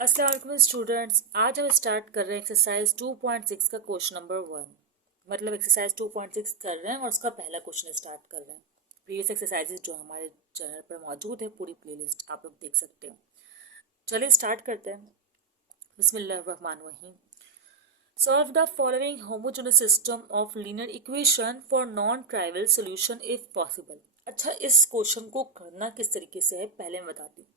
अस्सलाम वालेकुम स्टूडेंट्स। आज हम स्टार्ट कर रहे हैं एक्सरसाइज 2.6 का क्वेश्चन नंबर 1। मतलब एक्सरसाइज 2.6 कर रहे हैं और उसका पहला क्वेश्चन स्टार्ट कर रहे हैं। प्रीवियस एक्सरसाइजेज जो हमारे चैनल पर मौजूद है, पूरी प्लेलिस्ट आप लोग देख सकते हो। चलिए स्टार्ट करते हैं। बिस्मिल्लाहिर्रहमानिर्रहीम। Solve the following homogeneous system of linear equation for non trivial solution if possible. अच्छा, इस क्वेश्चन को करना किस तरीके से है पहले मैं बताती हूँ।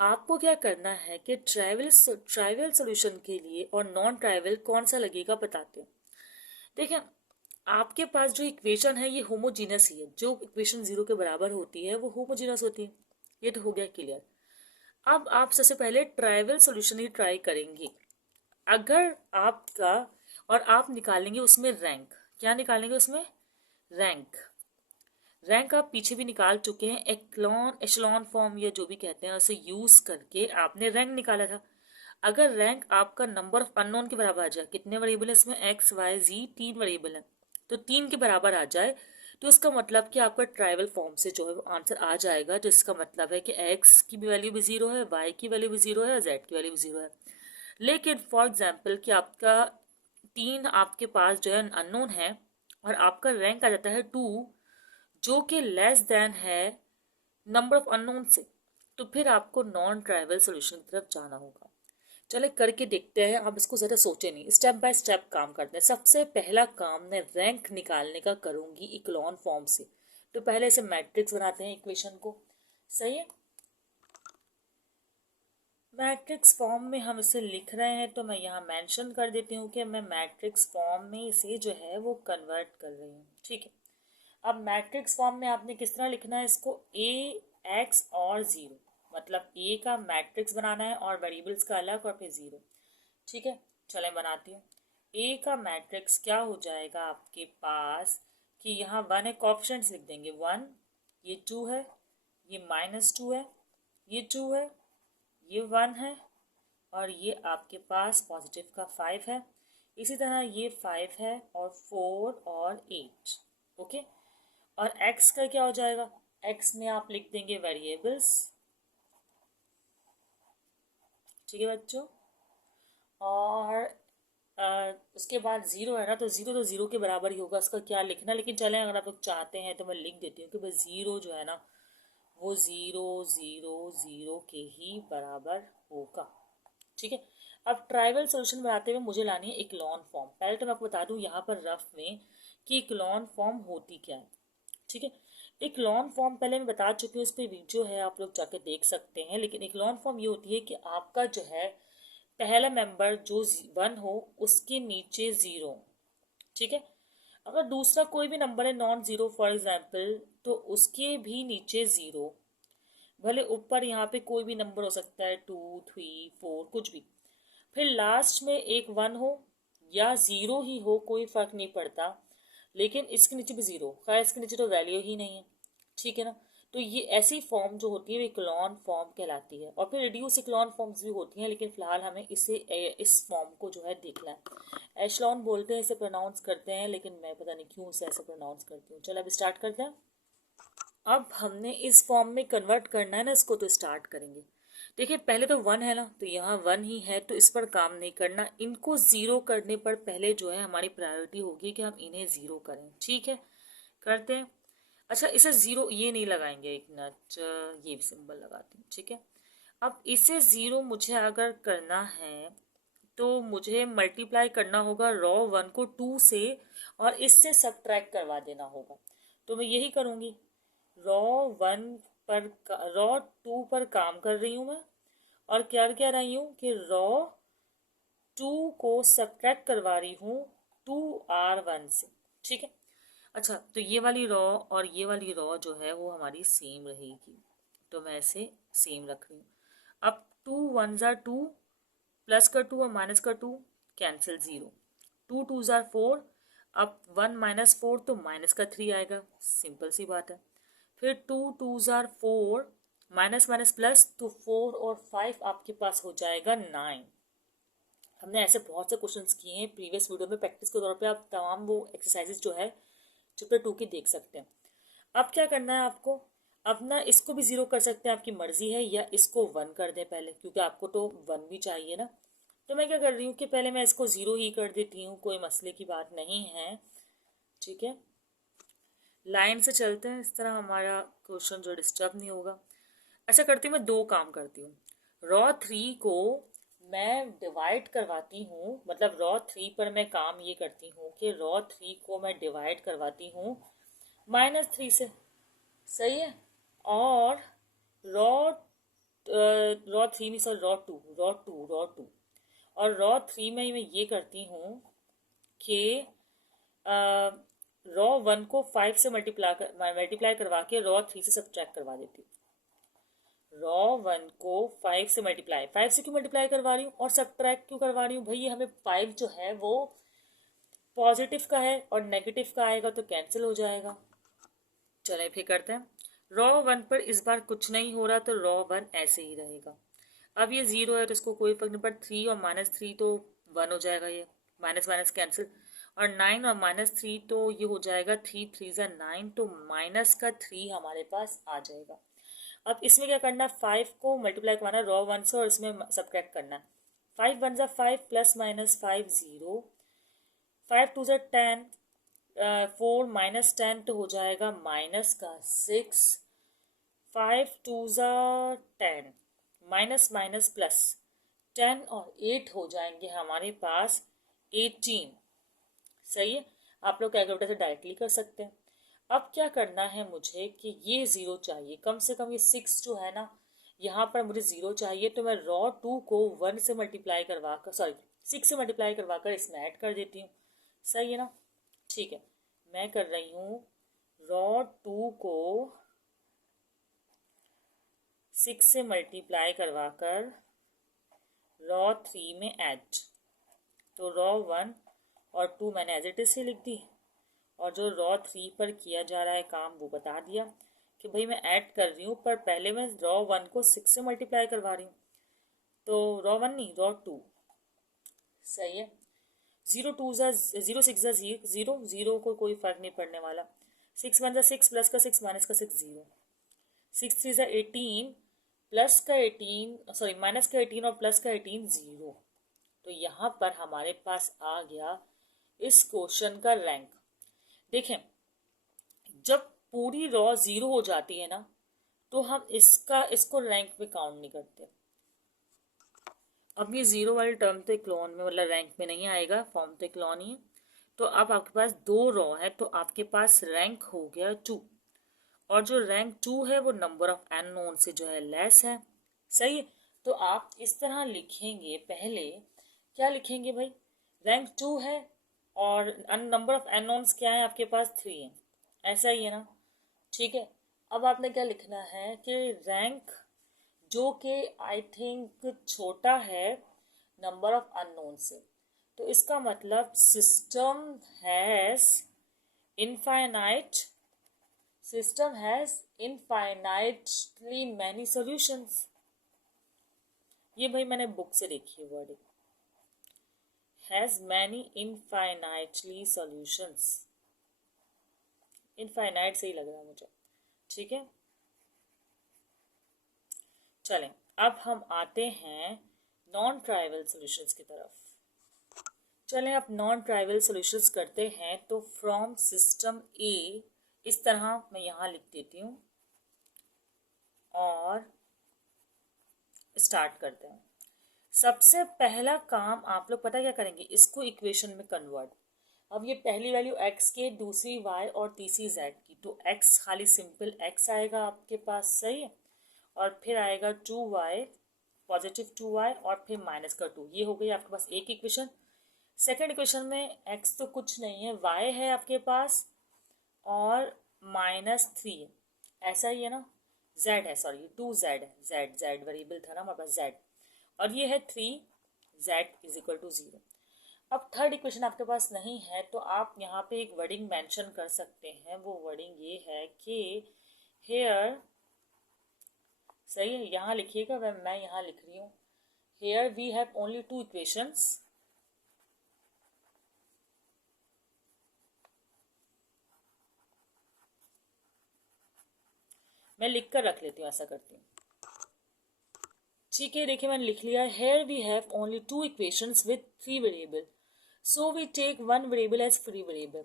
आपको क्या करना है कि ट्राइवल सॉल्यूशन के लिए और नॉन ट्राइवल कौन सा लगेगा बताते हैं। देखिए, आपके पास जो इक्वेशन है ये होमोजीनस ही है। जो इक्वेशन जीरो के बराबर होती है वो होमोजीनस होती है। ये तो हो गया क्लियर। अब आप सबसे पहले ट्राइवल सॉल्यूशन ही ट्राई करेंगे। अगर आपका और आप निकालेंगे उसमें रैंक। क्या निकालेंगे उसमें? रैंक। रैंक आप पीछे भी निकाल चुके हैं। एशलॉन फॉर्म या जो भी कहते हैं उसे यूज करके आपने रैंक निकाला था। अगर रैंक आपका नंबर ऑफ अननोन के बराबर आ जाए, कितने वेरिएबल है इसमें? एक्स वाई जी, 3 वेरिएबल है, तो 3 के बराबर आ जाए तो इसका मतलब कि आपका ट्राइवल फॉर्म से जो है वो आंसर आ जाएगा। तो इसका मतलब है कि एक्स की भी वैल्यू भी जीरो है, वाई की वैल्यू भी जीरो है, जेड की वैल्यू भी जीरो है। लेकिन फॉर एग्जाम्पल कि आपका 3 आपके पास जो है अननोन है और आपका रैंक आ जाता है 2, जो कि लेस देन है नंबर ऑफ अननोन से, तो फिर आपको नॉन ट्राइवल सोल्यूशन की तरफ जाना होगा। चले करके देखते हैं। आप इसको ज़्यादा सोचे नहीं, स्टेप बाय स्टेप काम करते हैं। सबसे पहला काम मैं रैंक निकालने का करूंगी इक्लोन फॉर्म से। तो पहले इसे मैट्रिक्स बनाते हैं इक्वेशन को। सही है। मैट्रिक्स फॉर्म में हम इसे लिख रहे हैं तो मैं यहाँ मेंशन कर देती हूँ कि मैं मैट्रिक्स फॉर्म में इसे जो है वो कन्वर्ट कर रही हूँ। ठीक है। अब मैट्रिक्स फॉर्म में आपने किस तरह लिखना है इसको? ए एक्स और ज़ीरो। मतलब ए का मैट्रिक्स बनाना है और वेरिएबल्स का अलग और फिर ज़ीरो। ठीक है, चलें बनाती हूँ। ए का मैट्रिक्स क्या हो जाएगा आपके पास कि यहाँ वन है, कोएफिशिएंट्स लिख देंगे। वन, ये टू है, ये -2 है, ये टू है, ये वन है और ये आपके पास पॉजिटिव का 5 है। इसी तरह ये 5 है और 4 और 8। ओके। और x का क्या हो जाएगा? x में आप लिख देंगे वेरिएबल्स। ठीक है बच्चों। और उसके बाद ज़ीरो है ना, तो ज़ीरो के बराबर ही होगा। उसका क्या लिखना, लेकिन चलें अगर आप लोग चाहते हैं तो मैं लिख देती हूँ कि भाई ज़ीरो जो है ना वो ज़ीरो ज़ीरो ज़ीरो के ही बराबर होगा। ठीक है। अब ट्राइवल सोल्यूशन बनाते हुए मुझे लानी है इक्लोन फॉर्म। पहले तो मैं आपको बता दूं यहाँ पर रफ में कि इक्लोन फॉर्म होती क्या है। ठीक है। इक्लोन फॉर्म पहले मैं बता चुकी हूँ, इस पर वीडियो है, आप लोग जाके देख सकते हैं। लेकिन इक्लोन फॉर्म ये होती है कि आपका जो है पहला मेंबर जो वन हो उसके नीचे ज़ीरो। ठीक है। अगर दूसरा कोई भी नंबर है नॉन ज़ीरो फॉर एग्जाम्पल, तो उसके भी नीचे ज़ीरो। भले ऊपर यहाँ पे कोई भी नंबर हो सकता है, 2 3 4 कुछ भी। फिर लास्ट में एक वन हो या ज़ीरो ही हो, कोई फ़र्क नहीं पड़ता। लेकिन इसके नीचे भी ज़ीरो, खैर इसके नीचे तो वैल्यू ही नहीं है। ठीक है ना। तो ये ऐसी फॉर्म जो होती है वो इक्लोन फॉर्म कहलाती है। और फिर रिड्यूस इक्लोन फॉर्म्स भी होती हैं, लेकिन फ़िलहाल हमें इस फॉर्म को जो है देखना है। एशलॉन बोलते हैं, इसे प्रोनाउंस करते हैं, लेकिन मैं पता नहीं क्यों इसे ऐसे प्रोनाउंस करती हूँ। चलो अब स्टार्ट करते हैं। अब हमने इस फॉर्म में कन्वर्ट करना है ना इसको, तो स्टार्ट करेंगे। देखिए पहले तो वन है ना, तो यहाँ वन ही है तो इस पर काम नहीं करना। इनको ज़ीरो करने पर पहले जो है हमारी प्रायोरिटी होगी कि हम इन्हें ज़ीरो करें। ठीक है, करते हैं। अच्छा, इसे ज़ीरो ये नहीं लगाएंगे, एक मिनट, ये सिंबल लगाती हूँ। ठीक है। अब इसे ज़ीरो मुझे अगर करना है तो मुझे मल्टीप्लाई करना होगा रॉ वन को टू से और इससे सब्ट्रैक्ट करवा देना होगा। तो मैं यही करूँगी। रॉ वन पर रॉ टू पर काम कर रही हूँ मैं, और क्या कह रही हूँ कि रॉ टू को सब्ट्रैक्ट करवा रही हूँ 2R1 से। ठीक है। अच्छा, तो ये वाली रॉ और ये वाली रॉ जो है वो हमारी सेम रहेगी, तो मैं इसे सेम रख रही हूँ। अब 2 1 ज़ार 2, प्लस का 2 और माइनस का 2 कैंसिल, ज़ीरो। 2 2 ज़ार 4, अब 1 -4 तो माइनस का 3 आएगा, सिंपल सी बात है। फिर 2 2 ज़ार 4, माइनस माइनस प्लस, तो 4 और 5 आपके पास हो जाएगा 9। हमने ऐसे बहुत से क्वेश्चंस किए हैं प्रीवियस वीडियो में, प्रैक्टिस के तौर पे आप तमाम वो एक्सरसाइजेज जो है चैप्टर 2 की देख सकते हैं। अब क्या करना है आपको? अब ना इसको भी ज़ीरो कर सकते हैं, आपकी मर्जी है, या इसको वन कर दें पहले, क्योंकि आपको तो वन भी चाहिए ना। तो मैं क्या कर रही हूँ कि पहले मैं इसको ज़ीरो ही कर देती हूँ, कोई मसले की बात नहीं है। ठीक है, लाइन से चलते हैं, इस तरह हमारा क्वेश्चन जो डिस्टर्ब नहीं होगा। ऐसा करती हूँ, मैं दो काम करती हूँ। रॉ थ्री को मैं डिवाइड करवाती हूँ, मतलब रॉ थ्री पर मैं काम ये करती हूँ कि रॉ थ्री को मैं डिवाइड करवाती हूँ -3 से। सही है। और रॉ रॉ थ्री नहीं सर, रॉ टू और रॉ थ्री में मैं ये करती हूँ कि रॉ वन को 5 से मल्टीप्लाई करवा के रॉ थ्री से सब्ट्रैक्ट करवा देती हूँ। रॉ वन को 5 से फाइव से क्यों मल्टीप्लाई करवा रही हूँ और सब्ट्रैक्ट क्यों करवा रही हूँ भाई, ये हमें 5 जो है वो पॉजिटिव का है और नेगेटिव का आएगा तो कैंसिल हो जाएगा। चलें फिर करते हैं। रॉ वन पर इस बार कुछ नहीं हो रहा, तो रॉ वन ऐसे ही रहेगा। अब ये ज़ीरो है तो इसको कोई फर्क नहीं पड़ता, 3 और -3 तो 1 हो जाएगा, ये माइनस माइनस कैंसिल। और 9 और -3 तो ये हो जाएगा 3 3 ज़ा 9, तो माइनस का 3 हमारे पास आ जाएगा। अब इसमें क्या करना है, 5 को मल्टीप्लाई करवाना रॉ वन से और इसमें सब्ट्रैक्ट करना है। 5 1 ज़ा 5 +-5 0, 5 2 ज़ा 10, 4 -10 तो हो जाएगा -6, 5 2 ज़ा 10, माइनस माइनस प्लस 10 और 8 हो जाएंगे हमारे पास 18। सही है, आप लोग कैलकुलेटर से डायरेक्टली कर सकते हैं। अब क्या करना है मुझे कि ये ज़ीरो चाहिए, कम से कम ये 6 जो है ना, यहाँ पर मुझे ज़ीरो चाहिए, तो मैं रॉ टू को 1 से मल्टीप्लाई करवा कर, सॉरी 6 से मल्टीप्लाई करवा कर इसमें ऐड कर देती हूँ। सही है ना। ठीक है, मैं कर रही हूँ रॉ टू को 6 से मल्टीप्लाई करवा कर रॉ थ्री में ऐड, तो रॉ वन और टू मैंने एज इट इज से लिख दी, और जो रॉ थ्री पर किया जा रहा है काम वो बता दिया कि भाई मैं ऐड कर रही हूँ, पर पहले मैं रॉ वन को 6 से मल्टीप्लाई करवा रही हूँ, तो रॉ वन नहीं रॉ टू। सही है। 0 2 ज़ा 0 6 ज़ा 0, ज़ीरो को कोई फर्क नहीं पड़ने वाला। 6 1 ज़ा 6, प्लस का 6 माइनस का 6 0, 6 3 ज़ा 18, प्लस का 18 सॉरी माइनस का 18 और प्लस का 18 0। तो यहाँ पर हमारे पास आ गया इस क्वेश्चन का रैंक। देखें, जब पूरी रॉ ज़ीरो हो जाती है ना, तो हम इसको रैंक में काउंट नहीं करते। अब ये ज़ीरो वाली टर्म तो इक्लोन में, मतलब रैंक में नहीं आएगा, फॉर्म तो इक्लोन ही है। तो अब आपके पास दो रॉ है, तो आपके पास रैंक हो गया 2, और जो रैंक 2 है वो नंबर ऑफ अननोन से जो है लेस है। सही है। तो आप इस तरह लिखेंगे, पहले क्या लिखेंगे भाई, रैंक 2 है और नंबर ऑफ अननोन्स क्या है आपके पास 3 है, ऐसा ही है ना। ठीक है, अब आपने क्या लिखना है कि रैंक जो कि आई थिंक छोटा है नंबर ऑफ अननोन से, तो इसका मतलब system has infinite, system has infinitely many solutions. ये भाई मैंने बुक से देखी है wording, has many infinitely solutions, infinite से ही लग रहा है मुझे। ठीक है, चलें अब हम आते हैं नॉन ट्राइवल सॉल्यूशंस की तरफ। चलें अब नॉन ट्राइवल सॉल्यूशंस करते हैं, तो फ्रॉम सिस्टम ए इस तरह मैं यहाँ लिख देती हूँ और स्टार्ट करते हैं। सबसे पहला काम आप लोग पता क्या करेंगे, इसको इक्वेशन में कन्वर्ट। अब ये पहली वैल्यू x के, दूसरी y और तीसरी z की, तो x खाली सिंपल x आएगा आपके पास। सही है। और फिर आएगा 2y, पॉजिटिव 2y और फिर माइनस का 2। ये हो गई आपके पास एक इक्वेशन। सेकेंड इक्वेशन में x तो कुछ नहीं है, y है आपके पास और -3 है, ऐसा ही है ना। z है, सॉरी 2z है, z वेरिएबल था ना हमारे पास z, और ये है 3z इज इक्वल टू 0। अब थर्ड इक्वेशन आपके पास नहीं है, तो आप यहाँ पे एक वर्डिंग मेंशन कर सकते हैं। वो वर्डिंग ये है कि हेयर, सही है, यहाँ लिखिएगा, मैं यहाँ लिख रही हूँ, here we have only 2 equations, मैं लिख कर रख लेती हूँ, ऐसा करती हूँ। ठीक है, देखिए मैंने लिख लिया। Here we have only 2 equations with 3 variable, so we take 1 variable as free variable.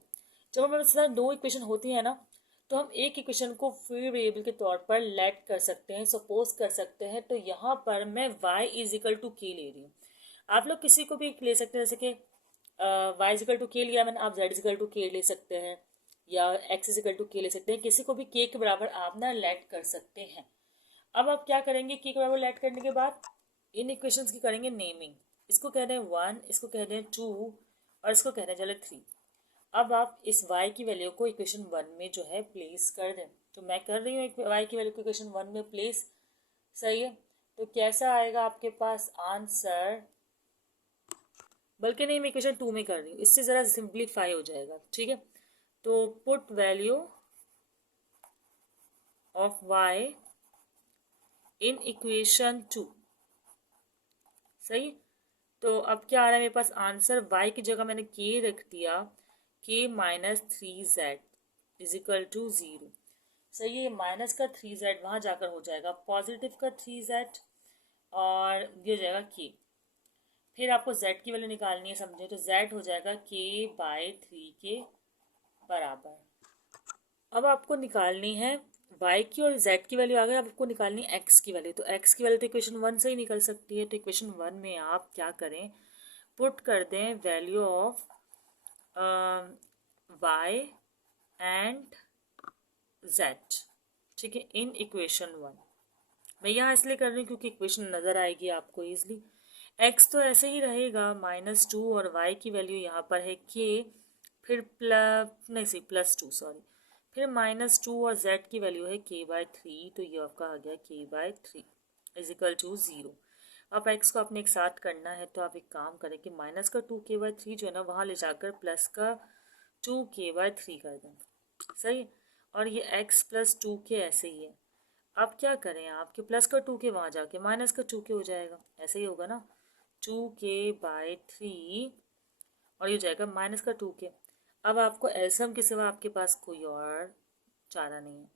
जब हमारे साथ 2 इक्वेशन होती है ना, तो हम एक इक्वेशन को फ्री वेरिएबल के तौर पर लेट कर सकते हैं, सपोज कर सकते हैं। तो यहाँ पर मैं y इज इक्वल टू के ले रही हूँ। आप लोग किसी को भी ले सकते हैं, जैसे कि y इज इक्वल टू के लिया मैंने, आप z इज इक्वल टू के ले सकते हैं, या x इज इक्वल टू के ले सकते हैं। किसी को भी k के बराबर आप ना लेट कर सकते हैं। अब आप क्या करेंगे, k के बराबर लेट करने के बाद इन इक्वेशंस की करेंगे नेमिंग। इसको कह रहे हैं 1, इसको कह रहे हैं 2, और इसको कह रहे हैं चलो 3। अब आप इस y की वैल्यू को इक्वेशन 1 में जो है प्लेस कर दें। तो मैं कर रही हूँ y की वैल्यू को इक्वेशन 1 में प्लेस। सही है, तो कैसा आएगा आपके पास आंसर, बल्कि नहीं मैं इक्वेशन 2 में कर रही हूँ, इससे ज़रा सिंप्लीफाई हो जाएगा। ठीक है, तो put value of y in equation 2। सही, तो अब क्या आ रहा है मेरे पास आंसर, y की जगह मैंने k रख दिया, k minus 3z is equal to 0। सही है, माइनस का 3z वहाँ जाकर हो जाएगा पॉजिटिव का 3z, और ये हो जाएगा k। फिर आपको z की वैल्यू निकालनी है, समझे, तो z हो जाएगा k/3 के बराबर। अब आपको निकालनी है y की, और z की वैल्यू आ गई। अब आपको निकालनी है x की वैल्यू। तो x की वैल्यू तो इक्वेशन 1 से ही निकल सकती है। तो इक्वेशन 1 में आप क्या करें, पुट कर दें value of y and z। ठीक है, इन इक्वेशन 1। मैं यहाँ इसलिए कर रही हूँ क्योंकि इक्वेशन नज़र आएगी आपको ईजिली। x तो ऐसे ही रहेगा -2, और y की वैल्यू यहाँ पर है k, फिर +2 सॉरी, फिर -2, और z की वैल्यू है k/3। तो ये आपका आ गया k/3 इज इक्वल टू 0। अब x को आपने एक साथ करना है, तो आप एक काम करें कि माइनस का 2k/3 जो है ना, वहाँ ले जाकर प्लस का 2k/3 कर दें। सही, और ये x प्लस 2k ऐसे ही है। अब क्या करें, आपके प्लस का 2k वहाँ जाके माइनस का 2k हो जाएगा, ऐसे ही होगा ना, 2k/3, और ये हो जाएगा माइनस का 2k। अब आपको एलसीएम के सिवा आपके पास कोई और चारा नहीं है।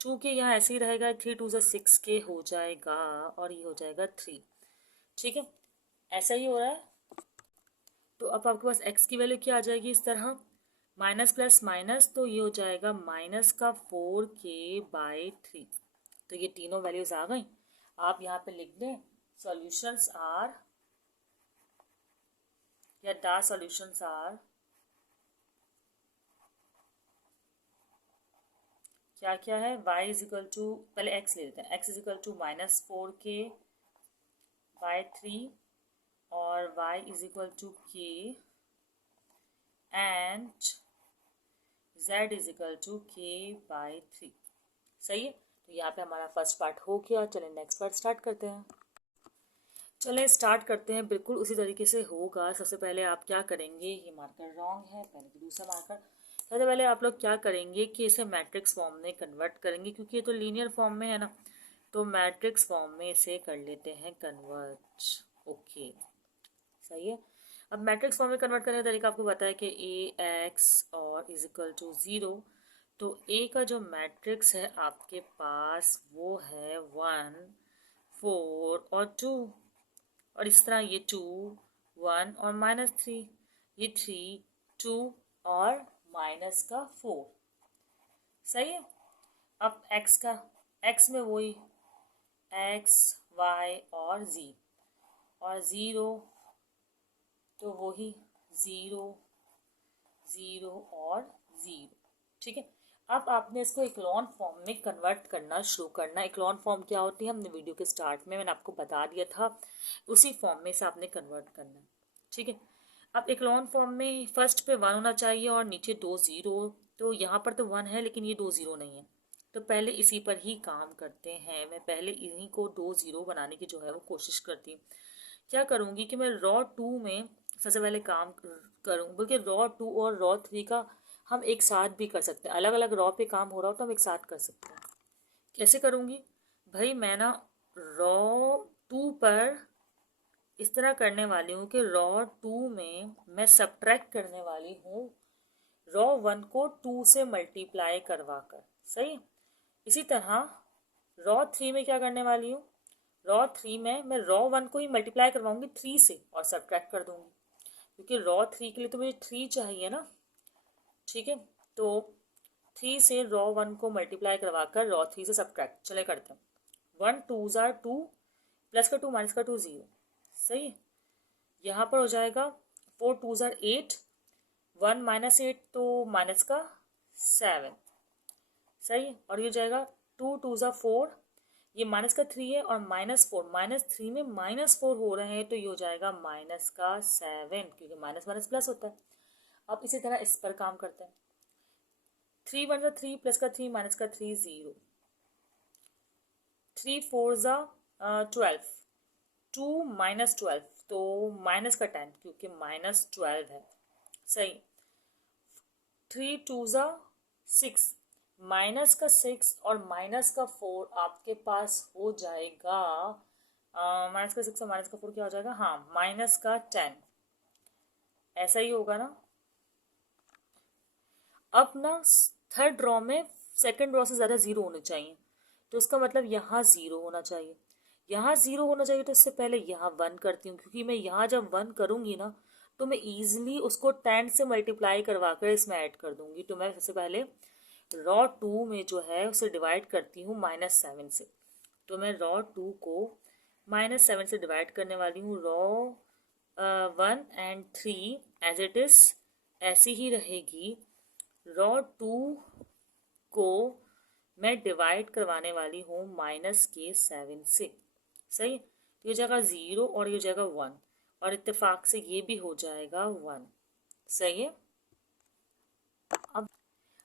चूँकि यहाँ ऐसे ही रहेगा, 3 2 6k हो जाएगा, और ये हो जाएगा 3। ठीक है, ऐसा ही हो रहा है। तो अब आपके पास x की वैल्यू क्या आ जाएगी, इस तरह माइनस प्लस माइनस, तो ये हो जाएगा माइनस का 4k/3। तो ये तीनों वैल्यूज आ गई। आप यहाँ पे लिख दें सॉल्यूशंस आर, या द सॉल्यूशंस आर क्या क्या है, y इज इक्वल टू, पहले x ले लेते हैं, x is equal to -4k/3, और y is equal to k, and z is equal to k/3। सही है, तो यहाँ पे हमारा फर्स्ट पार्ट हो गया। चलें नेक्स्ट पार्ट स्टार्ट करते हैं। चलें स्टार्ट करते हैं, बिल्कुल उसी तरीके से होगा। सबसे पहले आप क्या करेंगे, ये मार्कर रॉन्ग है, पहले तो दूसरा मार्कर। सबसे पहले आप लोग क्या करेंगे कि इसे मैट्रिक्स फॉर्म में कन्वर्ट करेंगे, क्योंकि ये तो लीनियर फॉर्म में है ना, तो मैट्रिक्स फॉर्म में इसे कर लेते हैं कन्वर्ट। ओके, सही है। अब मैट्रिक्स फॉर्म में कन्वर्ट करने का तरीका आपको पता है कि ax और इज इक्वल टू 0। तो a का जो मैट्रिक्स है आपके पास वो है 1 4 और 2, और इस तरह ये 2 1 और -3, ये 3 2 और माइनस का 4। सही है। अब x का, x में वही x y और z, और 0 तो वही 0 0 और 0। ठीक है, अब आपने इसको इक्लॉन फॉर्म में कन्वर्ट करना शुरू करना। इक्लॉन फॉर्म क्या होती है, हमने वीडियो के स्टार्ट में मैंने आपको बता दिया था, उसी फॉर्म में से आपने कन्वर्ट करना। ठीक है, अब इक्लॉन फॉर्म में फर्स्ट पे 1 होना चाहिए और नीचे 2 0। तो यहाँ पर तो 1 है लेकिन ये 2 0 नहीं है, तो पहले इसी पर ही काम करते हैं। मैं पहले इन्हीं को 2 0 बनाने की जो है वो कोशिश करती हूँ। क्या करूँगी कि मैं रॉ 2 में सबसे पहले काम करूँ, बल्कि रॉ 2 और रॉ 3 का हम एक साथ भी कर सकते हैं। अलग अलग रॉ पे काम हो रहा हो तो हम एक साथ कर सकते हैं। कैसे करूँगी भाई, मैं ना रॉ 2 पर इस तरह करने वाली हूँ कि रॉ 2 में मैं सब्ट्रैक्ट करने वाली हूँ रॉ 1 को 2 से मल्टीप्लाई करवा कर। सही, इसी तरह रॉ 3 में क्या करने वाली हूँ, रॉ 3 में मैं रॉ 1 को ही मल्टीप्लाई करवाऊंगी 3 से और सब्ट्रैक्ट कर दूंगी, क्योंकि रॉ 3 के लिए तो मुझे 3 चाहिए ना। ठीक है, तो 3 से रॉ 1 को मल्टीप्लाई करवा कर रॉ 3 से सब्ट्रैक्ट चले करते हैं। 1 2 ज़ार 2, प्लस का 2 माइनस का 2 0। सही है, यहाँ पर हो जाएगा 4 2 ज़ार 8, 1 माइनस 8 तो माइनस का 7। सही है, और ये हो जाएगा 2 2 ज़ार 4, ये माइनस का 3 है और -4, -3 में -4 हो रहे हैं तो ये हो जाएगा माइनस का 7, क्योंकि माइनस माइनस प्लस होता है। अब इसी तरह इस पर काम करते हैं। 3 1 ज़ा 3, प्लस का 3 माइनस का 3 0, 3 4 ज़ा 12, 2 माइनस 12 तो माइनस का 10, क्योंकि -12 है। सही, 3 2 ज़ा 6, माइनस का 6 और माइनस का 4 आपके पास हो जाएगा, माइनस का 6 और माइनस का 4 क्या हो जाएगा, हाँ माइनस का 10। ऐसा ही होगा ना। अब ना थर्ड रॉ में सेकंड रॉ से ज़्यादा ज़ीरो होने चाहिए, तो इसका मतलब यहाँ ज़ीरो होना चाहिए, यहाँ ज़ीरो होना चाहिए। तो इससे पहले यहाँ 1 करती हूँ, क्योंकि मैं यहाँ जब 1 करूँगी ना तो मैं ईजिली उसको 10 से मल्टीप्लाई करवा कर इसमें ऐड कर दूँगी। तो मैं सबसे पहले रॉ 2 में जो है उसे डिवाइड करती हूँ -7 से। तो मैं रॉ 2 को -7 से डिवाइड करने वाली हूँ। Row 1 and 3 as it is ऐसी ही रहेगी। रॉ 2 को मैं डिवाइड करवाने वाली हूँ -7 से। सही, तो ये जाएगा 0 और ये जाएगा 1, और इत्तेफाक से ये भी हो जाएगा 1। सही है।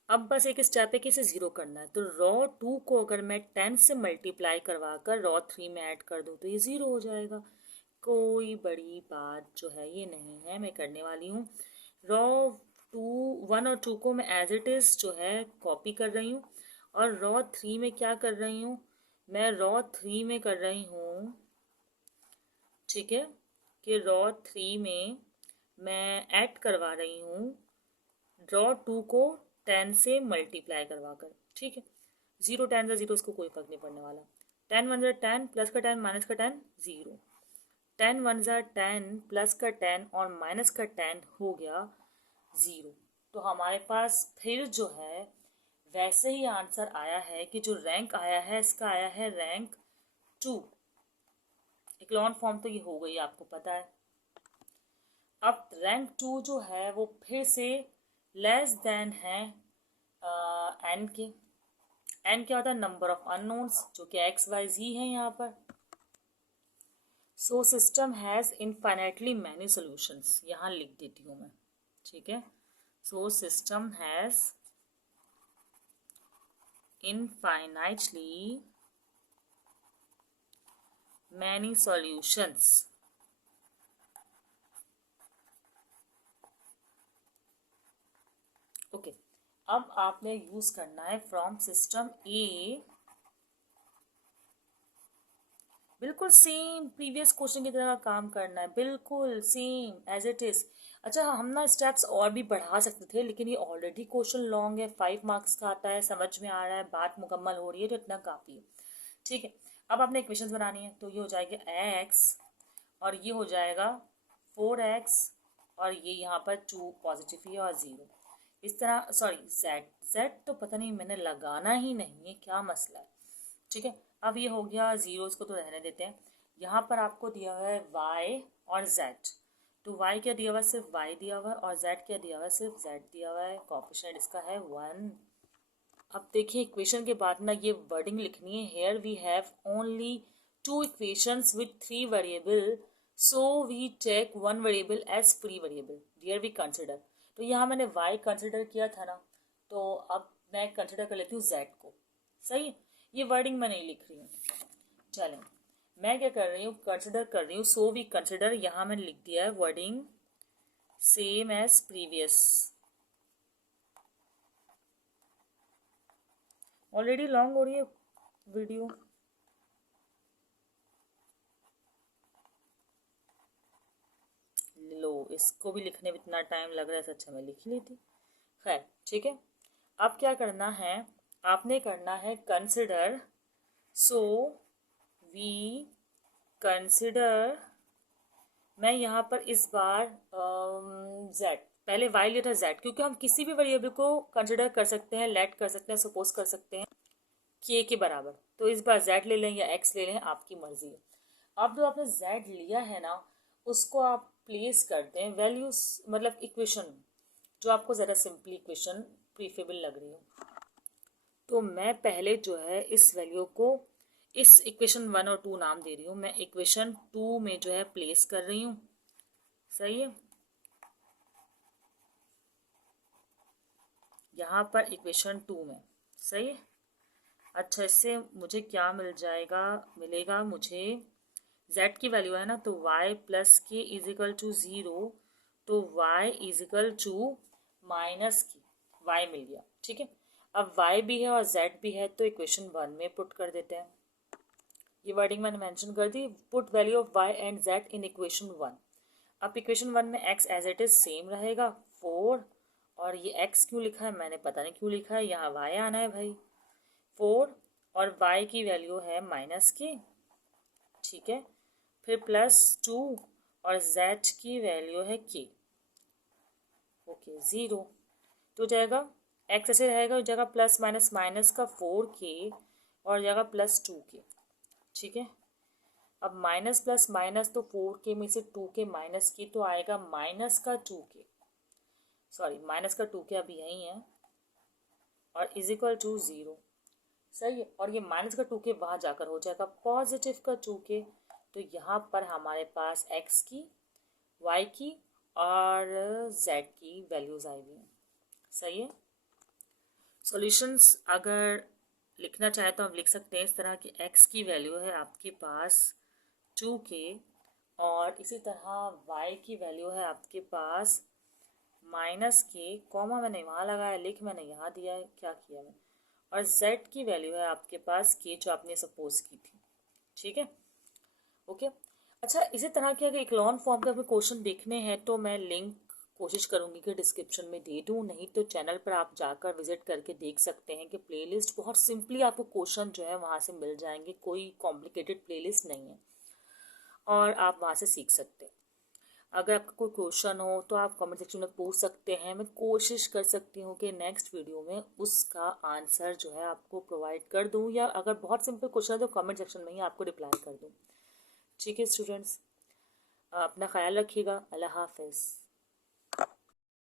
अब बस एक स्टेप है कि इसे 0 करना है। तो रॉ 2 को अगर मैं 10 से मल्टीप्लाई करवा कर रॉ 3 में ऐड कर दूँ तो ये 0 हो जाएगा। कोई बड़ी बात जो है ये नहीं है, मैं करने वाली हूँ। रॉ 1 और 2 को मैं एज इट इज़ जो है कॉपी कर रही हूँ, और रॉ 3 में क्या कर रही हूँ, मैं रॉ 3 में कर रही हूँ, ठीक है, कि रॉ 3 में मैं ऐड करवा रही हूँ रॉ 2 को 10 से मल्टीप्लाई करवा कर। ठीक है, 0 10 ज़ा 0, इसको कोई फर्क नहीं पड़ने वाला। 10 1 ज़ा 10, प्लस का 10 माइनस का 10 0, 10 1 ज़ा 10, प्लस का 10 और माइनस का 10 हो गया 0। तो हमारे पास फिर जो है वैसे ही आंसर आया है कि जो रैंक आया है इसका आया है रैंक 2। इक्लॉन फॉर्म तो ये हो गई, आपको पता है। अब रैंक 2 जो है वो फिर से लेस देन है एन के। एन क्या होता है, नंबर ऑफ अननोन्स, जो कि एक्स वाई जी है यहाँ पर। So system has infinitely many solutions, यहाँ लिख देती हूँ मैं। ठीक है, so system has infinitely many solutions. Okay, अब आपने यूज करना है फ्रॉम सिस्टम ए, बिल्कुल सेम प्रीवियस क्वेश्चन की तरह काम करना है, बिल्कुल सेम एज इट इज। अच्छा, हम ना स्टेप्स और भी बढ़ा सकते थे, लेकिन ये ऑलरेडी क्वेश्चन लॉन्ग है, 5 मार्क्स का आता है, समझ में आ रहा है, बात मुकम्मल हो रही है, तो इतना काफ़ी है। ठीक है, अब आपने इक्वेशंस बनानी है, तो ये हो जाएगा x और ये हो जाएगा 4x, और ये यहाँ पर 2 पॉजिटिव है और 0 इस तरह। सॉरी, z तो पता नहीं, मैंने लगाना ही नहीं है, क्या मसला है। ठीक है, अब ये हो गया 0, इसको तो रहने देते हैं। यहाँ पर आपको दिया हुआ है y और z, तो y क्या दिया हुआ है, सिर्फ y दिया हुआ है, और z क्या दिया हुआ है, सिर्फ z दिया हुआ है। कोएफिशिएंट इसका है 1। अब देखिए इक्वेशन के बाद ना ये वर्डिंग लिखनी है, here we have only 2 equations with 3 variable, so we take 1 variable as free variable, dear we consider. तो यहाँ मैंने y कंसिडर किया था ना, तो अब मैं कंसिडर कर लेती हूँ z को। सही है, ये वर्डिंग मैं नहीं लिख रही हूँ। चलें, मैं क्या कर रही हूँ, कंसिडर कर रही हूँ, सो वी कंसिडर, यहाँ मैंने लिख दिया है wording same as previous. Already long हो रही है वीडियो। लो, इसको भी लिखने में इतना टाइम लग रहा है, अच्छा मैं लिख लेती। खैर ठीक है, अब क्या करना है, आपने करना है कंसिडर सो वी कंसिडर, मैं यहाँ पर इस बार z, पहले y लिया था z, क्योंकि हम किसी भी वेरिएबल को कंसिडर कर सकते हैं, लेट कर सकते हैं, सपोज कर सकते हैं k के बराबर। तो इस बार z ले लें या x ले लें, आपकी मर्जी है। अब जो आपने z लिया है ना, उसको आप प्लेस करते हैं वैल्यूज, मतलब इक्वेशन जो आपको ज़रा सिंपली इक्वेशन प्रीफेबल लग रही हो। तो मैं पहले जो है इस वैल्यू को इस इक्वेशन 1 और 2 नाम दे रही हूँ, मैं इक्वेशन 2 में जो है प्लेस कर रही हूँ। सही है, यहाँ पर इक्वेशन 2 में। सही है। अच्छा, इससे मुझे क्या मिल जाएगा, मिलेगा मुझे z की वैल्यू है ना, तो y plus k is equal to 0, तो y is equal to minus k y मिल गया। ठीक है, अब y भी है और z भी है, तो इक्वेशन 1 में पुट कर देते हैं। ये वर्डिंग मैंने मेंशन कर दी, put value of y and z in equation 1। अब इक्वेशन 1 में x as it is same रहेगा 4, और ये x क्यों लिखा है मैंने पता नहीं क्यों लिखा है, यहाँ y आना है भाई। 4 और y की वैल्यू है माइनस की, ठीक है, फिर प्लस 2 और z की वैल्यू है k, ओके 0। तो जाएगा x ऐसे रहेगा, जगह प्लस माइनस माइनस का 4k और जगह प्लस 2k। ठीक है, अब माइनस प्लस माइनस, तो 4k में से 2k माइनस की, तो आएगा माइनस का 2k, सॉरी माइनस का 2k अभी यही है, और इज इक्वल टू 0। सही है, और ये माइनस का 2k वहाँ जाकर हो जाएगा पॉजिटिव का 2k। तो यहाँ पर हमारे पास x की, y की और z की वैल्यूज आई हुई हैं। सही है। सॉल्यूशंस अगर लिखना चाहे तो हम लिख सकते हैं इस तरह की, x की वैल्यू है आपके पास 2k, और इसी तरह y की वैल्यू है आपके पास माइनस के, कॉमा मैंने वहाँ लगाया, लिख मैंने यहाँ दिया है, क्या किया मैंने, और z की वैल्यू है आपके पास k, जो आपने सपोज की थी। ठीक है, ओके। अच्छा, इसी तरह के अगर इक्लॉन फॉर्म के क्वेश्चन देखने हैं तो मैं लिंक कोशिश करूंगी कि डिस्क्रिप्शन में दे दूँ, नहीं तो चैनल पर आप जाकर विजिट करके देख सकते हैं कि प्लेलिस्ट बहुत सिंपली आपको क्वेश्चन जो है वहाँ से मिल जाएंगे, कोई कॉम्प्लिकेटेड प्लेलिस्ट नहीं है, और आप वहाँ से सीख सकते हैं। अगर आपका कोई क्वेश्चन हो तो आप कमेंट सेक्शन में पूछ सकते हैं, मैं कोशिश कर सकती हूँ कि नेक्स्ट वीडियो में उसका आंसर जो है आपको प्रोवाइड कर दूँ, या अगर बहुत सिंपल क्वेश्चन है तो कमेंट सेक्शन में ही आपको रिप्लाई कर दूँ। ठीक है स्टूडेंट्स, अपना ख्याल रखिएगा। अल्लाह हाफिज़।